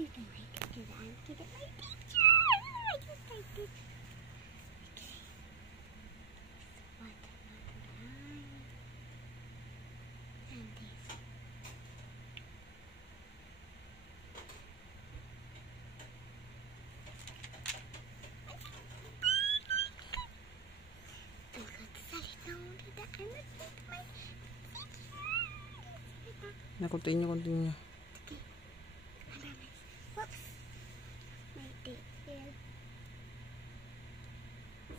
to the light because I'm to the light teacher. I just like this. Okay. So what another line? And this. I'm going to set it down to the I'm going to put my Na, continue. Whoops. Right there.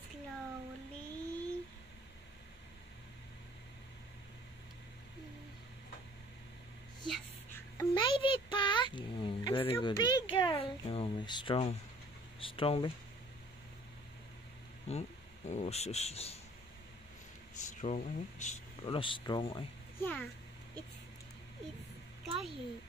Slowly. Yes, I made it, Pa. Very I'm so good. big, girl. Oh, may strong. Strong, be? Oh, shush. Strong, eh? Wala, strong, eh? Yeah, it's got it.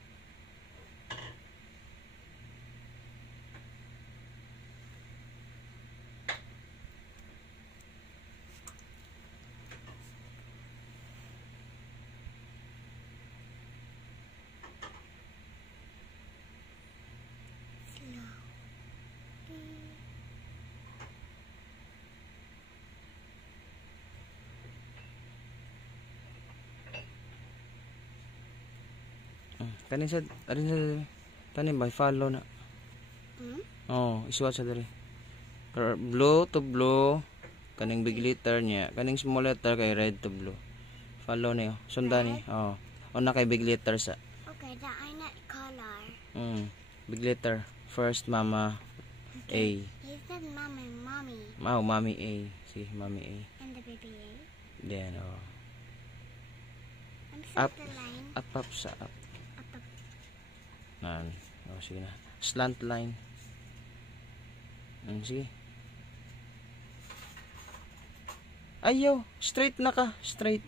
Kanin sa kanin ba follow na. Oh, isuwat sa diri. Blue to blue, kaning big letter niya, kaning small letter kay red to blue. Follow niyo. Sundan ni. Oh. Una kay big letter sa. Okay, that I not color. Big letter. First mama A. He said mama and mommy. Oh, mommy A. See, mommy A. And the baby A. Then oh. I'm Up. set the line. Up sa up. Up. Nan. Oh, sige na. Slant line. Sige. Ayaw. Straight na ka. Straight.